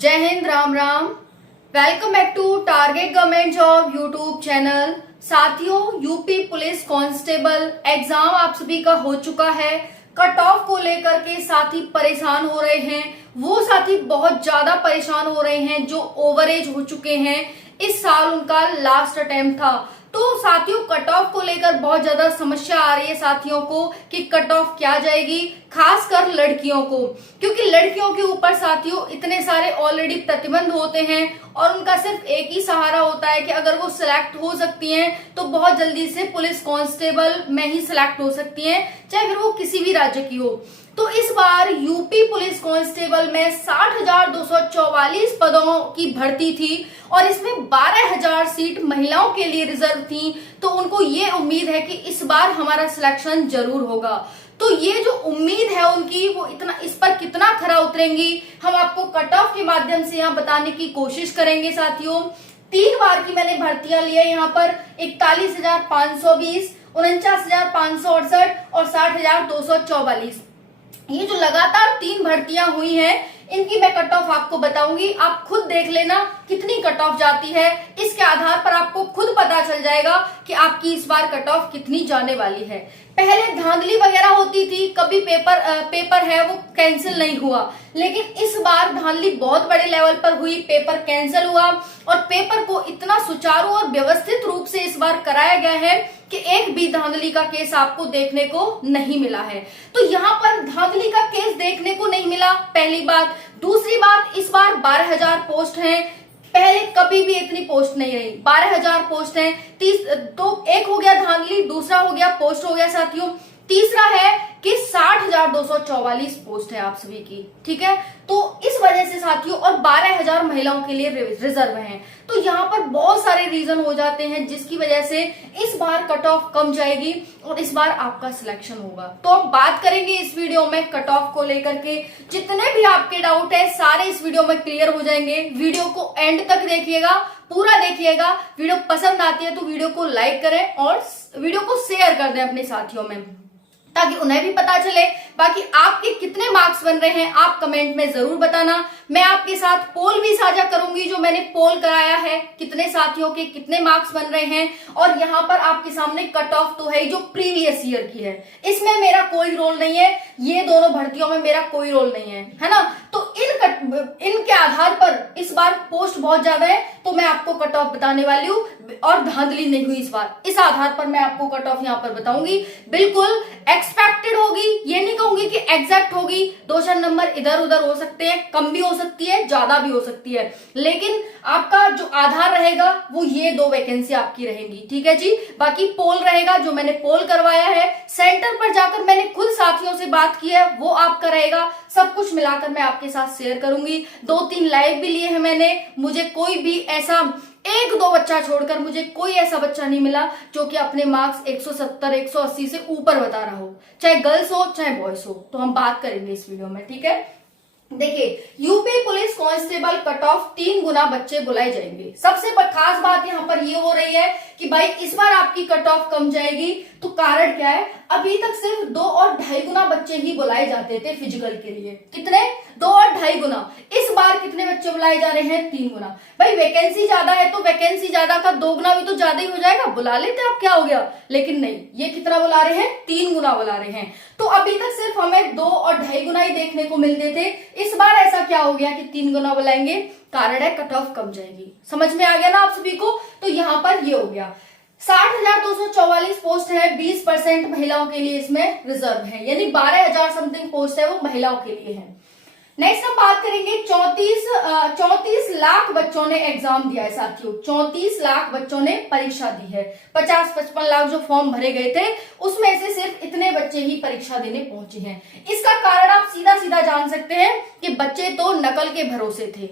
जय Hind, Ram Ram. Welcome back to target government job YouTube channel. साथियों, UP police constable exam आप सभी का हो चुका है। कट ऑफ को लेकर के साथी परेशान हो रहे हैं। वो साथी बहुत ज्यादा परेशान हो रहे हैं जो ओवरेज हो चुके हैं। इस साल उनका लास्ट अटेम्प्ट था। तो साथियों, कट ऑफ को लेकर बहुत ज्यादा समस्या आ रही है साथियों को कि कट ऑफ क्या जाएगी, खासकर लड़कियों को, क्योंकि लड़कियों के ऊपर साथियों इतने सारे ऑलरेडी प्रतिबंध होते हैं और उनका सिर्फ एक ही सहारा होता है कि अगर वो सिलेक्ट हो सकती हैं तो बहुत जल्दी से पुलिस कांस्टेबल में ही सिलेक्ट हो सकती हैं, चाहे फिर वो किसी भी राज्य की हो। तो इस बार यूपी पुलिस कांस्टेबल में 60,244 पदों की भर्ती थी और इसमें 12,000 सीट महिलाओं के लिए रिजर्व थी। तो उनको ये उम्मीद है कि इस बार हमारा सिलेक्शन जरूर होगा। तो ये जो उम्मीद है उनकी, वो इस पर कितना खरा उतरेंगी, हम आपको कट ऑफ के माध्यम से यहाँ बताने की कोशिश करेंगे साथियों। 3 बार की मैंने भर्तियां ली है यहाँ पर 41,520, 49,568 और 60,244। ये जो लगातार 3 भर्तियां हुई हैं, इनकी मैं कट ऑफ आपको बताऊंगी। आप खुद देख लेना कितनी कट ऑफ जाती है। इसके आधार पर आपको खुद पता चल जाएगा कि आपकी इस बार कट ऑफ कितनी जाने वाली है। पहले धांधली वगैरह होती थी, कभी पेपर है वो कैंसिल नहीं हुआ, लेकिन इस बार धांधली बहुत बड़े लेवल पर हुई, पेपर कैंसिल हुआ और पेपर को इतना सुचारू और व्यवस्थित रूप से इस बार कराया गया है कि एक भी धांधली का केस आपको देखने को नहीं मिला है। तो यहाँ पर धांधली का केस देखने को नहीं मिला, पहली बात। दूसरी बात, इस बार 12,000 पोस्ट हैं। पहले कभी भी इतनी पोस्ट नहीं रही, 12,000 पोस्ट हैं। तो एक हो गया धांधली, दूसरा हो गया पोस्ट हो गया साथियों। तीसरा है कि 60,244 पोस्ट है आप सभी की, ठीक है। तो इस वजह से साथियों, और 12,000 महिलाओं के लिए रिजर्व हैं। तो यहाँ पर बहुत सारे रीजन हो जाते हैं जिसकी वजह से इस बार कट ऑफ कम जाएगी और इस बार आपका सिलेक्शन होगा। तो अब बात करेंगे इस वीडियो में कट ऑफ को लेकर के। जितने भी आपके डाउट है सारे इस वीडियो में क्लियर हो जाएंगे। वीडियो को एंड तक देखिएगा, पूरा देखिएगा। वीडियो पसंद आती है तो वीडियो को लाइक करें और वीडियो को शेयर कर दें अपने साथियों में, ताकि उन्हें भी पता चले। बाकी आपके कितने मार्क्स बन रहे हैं आप कमेंट में जरूर बताना। मैं आपके साथ पोल भी साझा करूंगी, जो मैंने पोल कराया है, कितने साथियों के कितने मार्क्स बन रहे हैं। और यहाँ पर आपके सामने कट ऑफ तो है जो प्रीवियस ईयर की है, इसमें मेरा कोई रोल नहीं है। ये दोनों भर्तियों में मेरा कोई रोल नहीं है ना। तो इनके आधार पर इस बार पोस्ट बहुत ज्यादा है तो मैं आपको कट ऑफ बताने वाली हूँ, और धांधली नहीं हुई इस बार। इस आधार पर मैं आपको कट ऑफ यहाँ पर बताऊंगी। बिल्कुल एक्सपेक्टेड होगी, ये नहीं कहूंगी कि एग्जैक्ट होगी। 2-4 नंबर इधर उधर हो सकते हैं, कम भी हो सकती है, ज्यादा भी हो सकती है, लेकिन आपका जो आधार रहेगा वो ये 2 वैकेंसी आपकी रहेंगी, ठीक है जी। बाकी पोल रहेगा, जो मैंने पोल करवाया है, सेंटर पर जाकर मैंने खुद साथियों से बात की है, वो आपका रहेगा। सब कुछ मिलाकर मैं आपके साथ शेयर करूंगी। 2-3 लाइव भी लिए हैं मैंने। मुझे कोई भी ऐसा 1-2 बच्चा छोड़कर मुझे कोई ऐसा बच्चा नहीं मिला जो कि अपने मार्क्स 170-180 से ऊपर बता रहा हो, चाहे गर्ल्स हो चाहे बॉयज हो। तो हम बात करेंगे इस वीडियो में, ठीक है। देखिए, UP police constable cut off 3 गुना बच्चे बुलाए जाएंगे। सबसे खास बात यहाँ पर ये हो रही है कि भाई इस बार आपकी कट ऑफ कम जाएगी। तो कारण क्या है, अभी तक सिर्फ 2 और 2.5 गुना बच्चे ही बुलाए जाते थे फिजिकल के लिए। कितने? 2 और 2.5 गुना। इस बार कितने बच्चे बुलाए जा रहे हैं? 3 गुना। भाई वैकेंसी ज्यादा है तो वैकेंसी ज्यादा का 2 गुना भी तो ज्यादा ही हो जाएगा, बुला लेते आप, क्या हो गया। लेकिन नहीं, ये कितना बुला रहे हैं? 3 गुना बुला रहे हैं। तो अभी तक सिर्फ हमें 2 और 2.5 गुना ही देखने को मिलते थे, इस बार ऐसा क्या हो गया कि 3 गुना बुलाएंगे। कारण है कट ऑफ कम जाएगी। समझ में आ गया ना आप सभी को। तो यहाँ पर ये हो गया 60,244 पोस्ट है, 20% महिलाओं के लिए इसमें रिजर्व है, यानी 12,000 समथिंग पोस्ट है वो महिलाओं के लिए है। नेक्स्ट हम बात करेंगे 34 लाख बच्चों ने एग्जाम दिया है साथियों। 34 लाख बच्चों ने परीक्षा दी है। 50-55 लाख जो फॉर्म भरे गए थे उसमें से सिर्फ इतने बच्चे ही परीक्षा देने पहुंचे हैं। इसका कारण आप सीधा सीधा जान सकते हैं कि बच्चे तो नकल के भरोसे थे।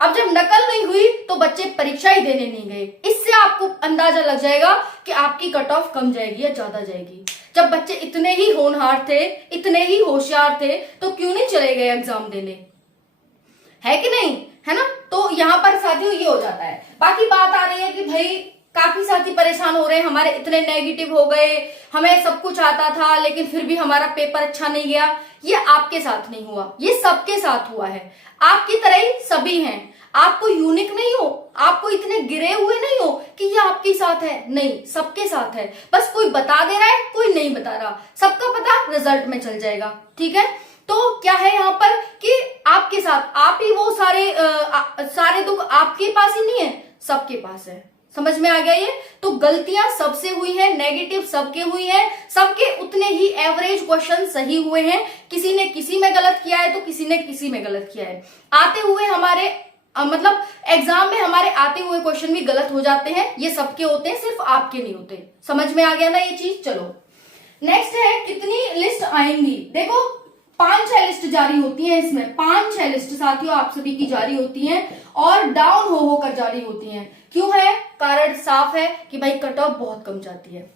अब जब नकल नहीं हुई तो बच्चे परीक्षा ही देने नहीं गए। इससे आपको अंदाजा लग जाएगा कि आपकी कट ऑफ कम जाएगी या ज्यादा जाएगी। जब बच्चे इतने ही होनहार थे, इतने ही होशियार थे, तो क्यों नहीं चले गए एग्जाम देने, है कि नहीं, है ना। तो यहाँ पर साथियों ये हो जाता है। बाकी बात आ रही है कि भाई काफी साथी परेशान हो रहे हैं, हमारे इतने नेगेटिव हो गए, हमें सब कुछ आता था लेकिन फिर भी हमारा पेपर अच्छा नहीं गया। ये आपके साथ नहीं हुआ, ये सबके साथ हुआ है। आपकी तरह ही सभी सभी हैं। आप कोई यूनिक नहीं हो, आप कोई इतने गिरे हुए नहीं हो कि ये आपके साथ है, नहीं, सबके साथ है। बस कोई बता दे रहा है, कोई नहीं बता रहा, सबका पता रिजल्ट में चल जाएगा। ठीक है, तो क्या है यहाँ पर कि आपके साथ आप ही वो सारे दुख आपके पास ही नहीं है, सबके पास है। समझ में आ गया ये? तो गलतियां सबसे हुई हैं, नेगेटिव सबके हुई हैं, सबके उतने ही एवरेज क्वेश्चन सही हुए हैं। किसी ने किसी में गलत किया है तो किसी ने किसी में गलत किया है। आते हुए हमारे मतलब एग्जाम में हमारे आते हुए क्वेश्चन भी गलत हो जाते हैं, ये सबके होते हैं, सिर्फ आपके नहीं होते। समझ में आ गया ना ये चीज? चलो नेक्स्ट है, कितनी लिस्ट आएंगी। देखो 5-6 लिस्ट जारी होती है इसमें, 5-6 लिस्ट साथियों आप सभी की जारी होती हैं और डाउन हो होकर जारी होती हैं। क्यों है? कारण साफ है कि भाई कट ऑफ बहुत कम जाती है।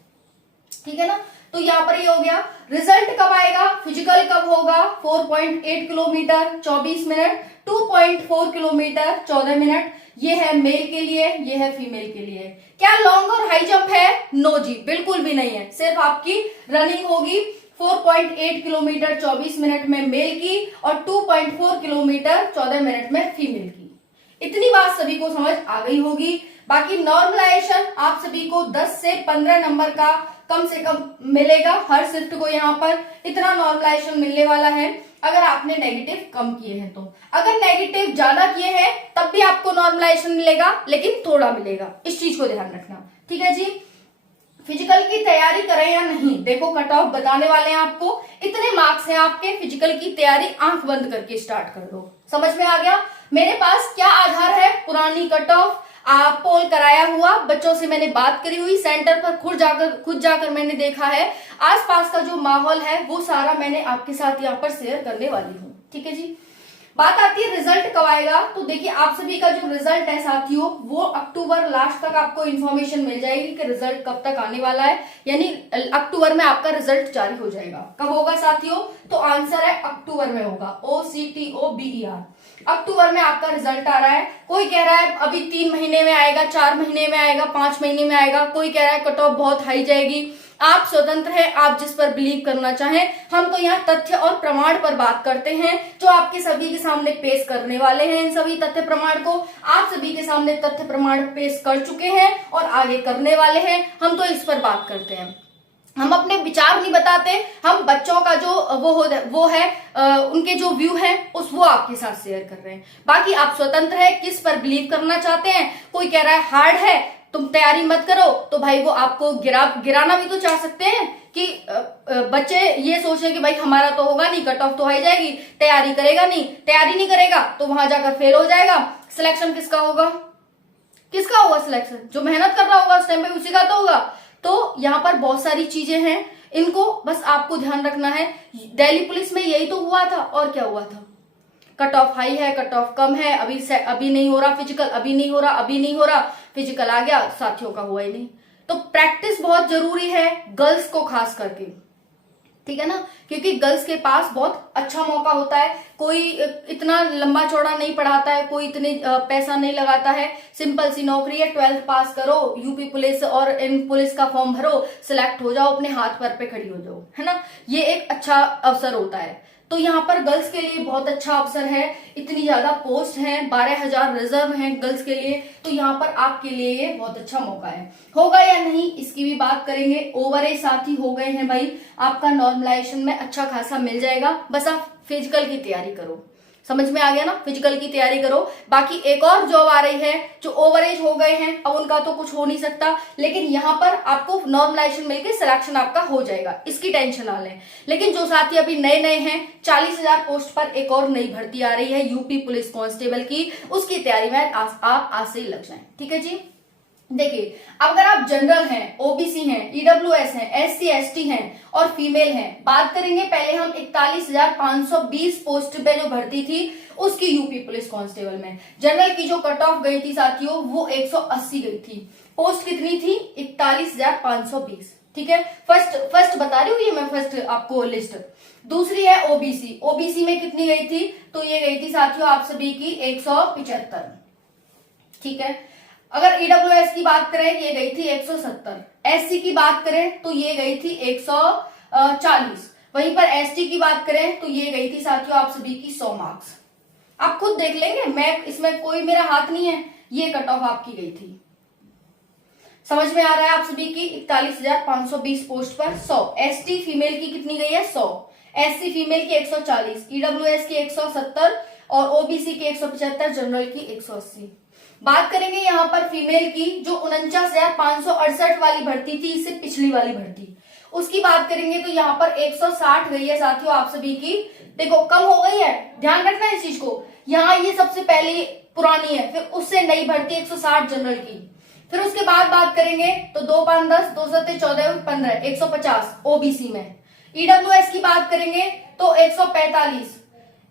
ठीक है ना? तो यहाँ पर ये हो गया। रिजल्ट कब आएगा? फिजिकल कब होगा? 4.8 किलोमीटर 24 मिनट, 2.4 किलोमीटर 14 मिनट। ये है मेल के लिए, ये है फीमेल के लिए। क्या लॉन्ग और हाई जंप है? नो जी, बिल्कुल भी नहीं है। सिर्फ आपकी रनिंग होगी 4.8 किलोमीटर 24 मिनट में मेल की और 2.4 किलोमीटर 14 मिनट में फीमेल की। इतनी बात सभी को समझ आ गई होगी। बाकी नॉर्मलाइजेशन आप सभी को 10 से 15 नंबर का कम से कम मिलेगा हर शिफ्ट को। यहाँ पर इतना नॉर्मलाइजेशन मिलने वाला है अगर आपने नेगेटिव कम किए हैं तो। अगर नेगेटिव ज्यादा किए हैं तब भी आपको नॉर्मलाइजेशन मिलेगा, लेकिन थोड़ा मिलेगा, इस चीज को ध्यान रखना। ठीक है जी? फिजिकल की तैयारी करें या नहीं, देखो कट ऑफ बताने वाले हैं आपको। इतने मार्क्स हैं आपके, फिजिकल की तैयारी आंख बंद करके स्टार्ट कर दो। समझ में आ गया? मेरे पास क्या आधार है? पुरानी कट ऑफ, पोल कराया हुआ, बच्चों से मैंने बात करी हुई, सेंटर पर खुद जाकर मैंने देखा है, आसपास का जो माहौल है वो सारा मैंने आपके साथ यहाँ पर शेयर करने वाली हूँ। ठीक है जी? बात आती है रिजल्ट कब आएगा। तो देखिए आप सभी का जो रिजल्ट है साथियों, वो अक्टूबर लास्ट तक आपको इन्फॉर्मेशन मिल जाएगी कि रिजल्ट कब तक आने वाला है, यानी अक्टूबर में आपका रिजल्ट जारी हो जाएगा। कब होगा साथियों? तो आंसर है अक्टूबर में होगा, OCTOBER। अक्टूबर में आपका रिजल्ट आ रहा है। कोई कह रहा है अभी 3 महीने में आएगा, 4 महीने में आएगा, 5 महीने में आएगा, कोई कह रहा है कट ऑफ बहुत हाई जाएगी। आप स्वतंत्र हैं, आप जिस पर बिलीव करना चाहें। हम तो यहाँ तथ्य और प्रमाण पर बात करते हैं, जो आपके सभी के सामने पेश करने वाले हैं। इन सभी तथ्य प्रमाण को आप सभी के सामने तथ्य प्रमाण पेश कर चुके हैं और आगे करने वाले हैं। हम तो इस पर बात करते हैं, हम अपने विचार नहीं बताते। हम बच्चों का जो वो है उनके जो व्यू है वो आपके साथ शेयर कर रहे हैं। बाकी आप स्वतंत्र है किस पर बिलीव करना चाहते हैं। कोई कह रहा है हार्ड है, तुम तैयारी मत करो, तो भाई वो आपको गिराना भी तो चाह सकते हैं कि बच्चे ये सोचे कि भाई हमारा तो होगा नहीं, कट ऑफ तो हाई जाएगी, तैयारी करेगा नहीं, तैयारी नहीं करेगा तो वहां जाकर फेल हो जाएगा। सिलेक्शन किसका होगा? किसका होगा सिलेक्शन? जो मेहनत कर रहा होगा उस टाइम पे उसी का तो होगा। तो यहाँ पर बहुत सारी चीजें हैं, इनको बस आपको ध्यान रखना है। दिल्ली पुलिस में यही तो हुआ था, और क्या हुआ था? कट ऑफ हाई है, कट ऑफ कम है, अभी नहीं हो रहा फिजिकल, अभी नहीं हो रहा फिजिकल, आ गया साथियों का हुआ ही नहीं। तो प्रैक्टिस बहुत जरूरी है गर्ल्स को खास करके। ठीक है ना? क्योंकि गर्ल्स के पास बहुत अच्छा मौका होता है। कोई इतना लंबा चौड़ा नहीं पढ़ाता है, कोई इतने पैसा नहीं लगाता है। सिंपल सी नौकरी है, 12th पास करो, यूपी पुलिस और इन पुलिस का फॉर्म भरो, सिलेक्ट हो जाओ, अपने हाथ पैर पे खड़ी हो जाओ, है ना? ये एक अच्छा अवसर होता है। तो यहाँ पर गर्ल्स के लिए बहुत अच्छा अवसर है। इतनी ज्यादा पोस्ट हैं, 12,000 रिजर्व हैं गर्ल्स के लिए। तो यहाँ पर आपके लिए ये बहुत अच्छा मौका है। होगा या नहीं इसकी भी बात करेंगे। ओवरेज साथी हो गए हैं भाई, आपका नॉर्मलाइजेशन में अच्छा खासा मिल जाएगा। बस आप फिजिकल की तैयारी करो। समझ में आ गया ना? फिजिकल की तैयारी करो। बाकी एक और जॉब आ रही है जो ओवरेज हो गए हैं, अब उनका तो कुछ हो नहीं सकता, लेकिन यहाँ पर आपको नॉर्मलाइजेशन मिलकर सिलेक्शन आपका हो जाएगा, इसकी टेंशन ना लें। लेकिन जो साथी अभी नए नए हैं, 40,000 पोस्ट पर एक और नई भर्ती आ रही है यूपी पुलिस कांस्टेबल की, उसकी तैयारी में आप आज से ही लग जाएं। ठीक है जी? देखिए अगर आप जनरल हैं, ओबीसी हैं, ईडब्ल्यूएस हैं, एससी एसटी हैं और फीमेल हैं, बात करेंगे पहले हम 41,520 पोस्ट पे जो भर्ती थी उसकी यूपी पुलिस कांस्टेबल में। जनरल की जो कट ऑफ गई थी साथियों वो 180 गई थी। पोस्ट कितनी थी? 41,520। ठीक है, फर्स्ट बता रही हूँ ये मैं, फर्स्ट आपको लिस्ट। दूसरी है ओबीसी। ओबीसी में कितनी गई थी? तो ये गई थी साथियों आप सभी की 175। ठीक है, अगर ईडब्ल्यूएस की बात करें ये गई थी 170, एससी की बात करें तो ये गई थी 140, वहीं पर एसटी की बात करें तो ये गई थी साथियों आप सभी की 100 मार्क्स। आप खुद देख लेंगे, मैं इसमें कोई मेरा हाथ नहीं है। ये कट ऑफ आपकी गई थी। समझ में आ रहा है आप सभी की? 41,520 पोस्ट पर 100। एसटी फीमेल की कितनी गई है? 100। एससी फीमेल की 140, ईडब्ल्यूएस की 170 और ओबीसी की 175, जनरल की 180। बात करेंगे यहाँ पर फीमेल की, जो 49,568 वाली भर्ती थी, इससे पिछली वाली भर्ती, उसकी बात करेंगे तो यहाँ पर 160 गई है साथियों आप सभी की। देखो कम हो गई है, ध्यान रखना है इस चीज को। यहाँ ये सबसे पहली पुरानी है, फिर उससे नई भर्ती 160 जनरल की। फिर उसके बाद बात करेंगे तो 2 5 10, 2 7 14 15, 150 ओबीसी में। ईडब्ल्यूएस की बात करेंगे तो 145।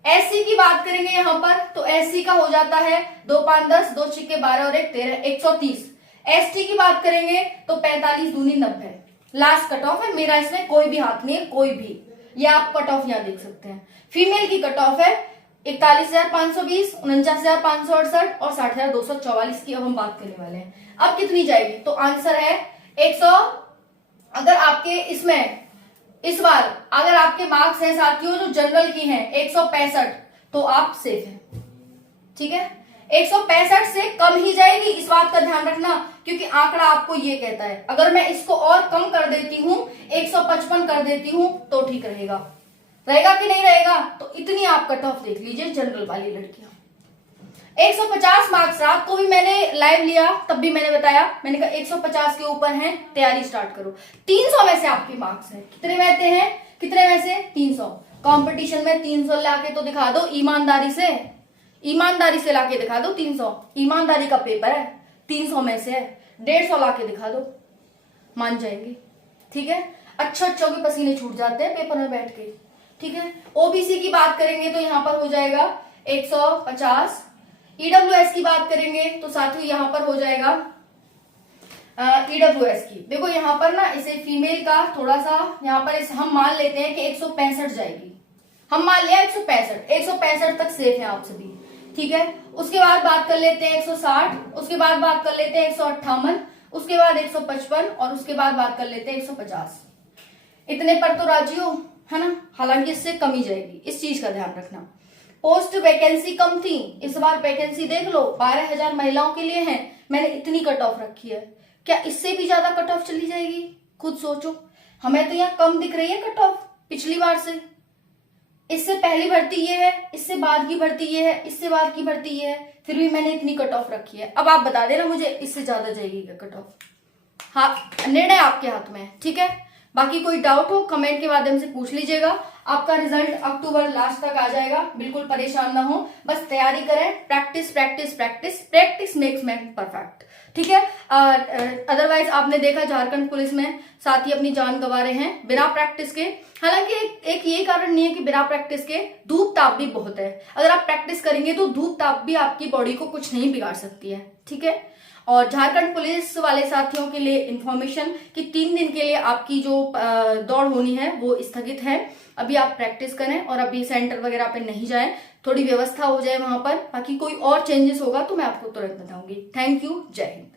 एससी की बात करेंगे यहाँ पर तो एससी का हो जाता है 2 5 10, 2 6 12 और 1 13, 130। एसटी की बात करेंगे तो 45 दूनी 90। लास्ट कट ऑफ है मेरा, इसमें कोई भी हाथ नहीं है, कोई भी। ये आप कट ऑफ यहाँ देख सकते हैं। फीमेल की कट ऑफ है 41,520, 49,568 और 60,244 की अब हम बात करने वाले हैं। अब कितनी जाएगी? तो आंसर है 100। अगर आपके इसमें इस बार अगर आपके मार्क्स हैं साथियों जो जनरल की हैं 165, तो आप सेफ हैं। ठीक है, 165 से कम ही जाएगी, इस बात का ध्यान रखना, क्योंकि आंकड़ा आपको ये कहता है। अगर मैं इसको और कम कर देती हूं, 155 कर देती हूं, तो ठीक रहेगा। रहेगा कि नहीं रहेगा? तो इतनी आप कट ऑफ देख लीजिए जनरल वाली लड़कियां। 150 मार्क्स रहा तो भी मैंने लाइव लिया, तब भी मैंने बताया, मैंने कहा 150 के ऊपर है, तैयारी स्टार्ट करो। 300 में से आपके मार्क्स है, कितने में से 300। कंपटीशन में 300 लाके तो दिखा दो ईमानदारी से लाके दिखा दो 300। ईमानदारी का पेपर है, 300 में से है, 150 लाके दिखा दो, मान जाएंगे। ठीक है, अच्छे के पसीने छूट जाते हैं पेपर में बैठ के। ठीक है, ओबीसी की बात करेंगे तो यहाँ पर हो जाएगा 150। ईडब्ल्यूएस की बात करेंगे तो साथियों यहाँ पर हो जाएगा ईडब्ल्यूएस की। देखो यहाँ पर ना इसे फीमेल का थोड़ा सा यहाँ पर हम मान लेते हैं कि 165 जाएगी। हम मान लिया 165 तक सेफ है आप सभी। ठीक है, उसके बाद बात कर लेते हैं 160, उसके बाद बात कर लेते हैं 158, उसके बाद 155 और उसके बाद बात कर लेते हैं 150। इतने पर तो राजी हो, है ना? हालांकि इससे कम ही जाएगी, इस चीज का ध्यान रखना। पोस्ट वैकेंसी कम थी, इस बार वैकेंसी देख लो 12,000 महिलाओं के लिए है, मैंने इतनी कट ऑफ रखी है। क्या इससे भी ज्यादा कट ऑफ चली जाएगी? खुद सोचो। हमें तो यहाँ कम दिख रही है कट ऑफ पिछली बार से। इससे पहली भर्ती ये है, इससे बाद की भर्ती ये है, इससे बाद की भर्ती ये है, फिर भी मैंने इतनी कट ऑफ रखी है। अब आप बता देना मुझे इससे ज्यादा जाएगी क्या कट ऑफ? हाँ, निर्णय आपके हाथ में है। ठीक है, बाकी कोई डाउट हो कमेंट के माध्यम से पूछ लीजिएगा। आपका रिजल्ट अक्टूबर लास्ट तक आ जाएगा, बिल्कुल परेशान ना हो, बस तैयारी करें। Practice practice practice, practice makes man perfect. ठीक है, अदरवाइज आपने देखा झारखंड पुलिस में साथी अपनी जान गंवा रहे हैं बिना प्रैक्टिस के। हालांकि एक ये कारण नहीं है कि बिना प्रैक्टिस के, धूप ताप भी बहुत है। अगर आप प्रैक्टिस करेंगे तो धूप ताप भी आपकी बॉडी को कुछ नहीं बिगाड़ सकती है। ठीक है, और झारखंड पुलिस वाले साथियों के लिए इंफॉर्मेशन कि 3 दिन के लिए आपकी जो दौड़ होनी है वो स्थगित है। अभी आप प्रैक्टिस करें और अभी सेंटर वगैरह पे नहीं जाएं, थोड़ी व्यवस्था हो जाए वहां पर। बाकी कोई और चेंजेस होगा तो मैं आपको तुरंत बताऊंगी। थैंक यू, जय हिंद।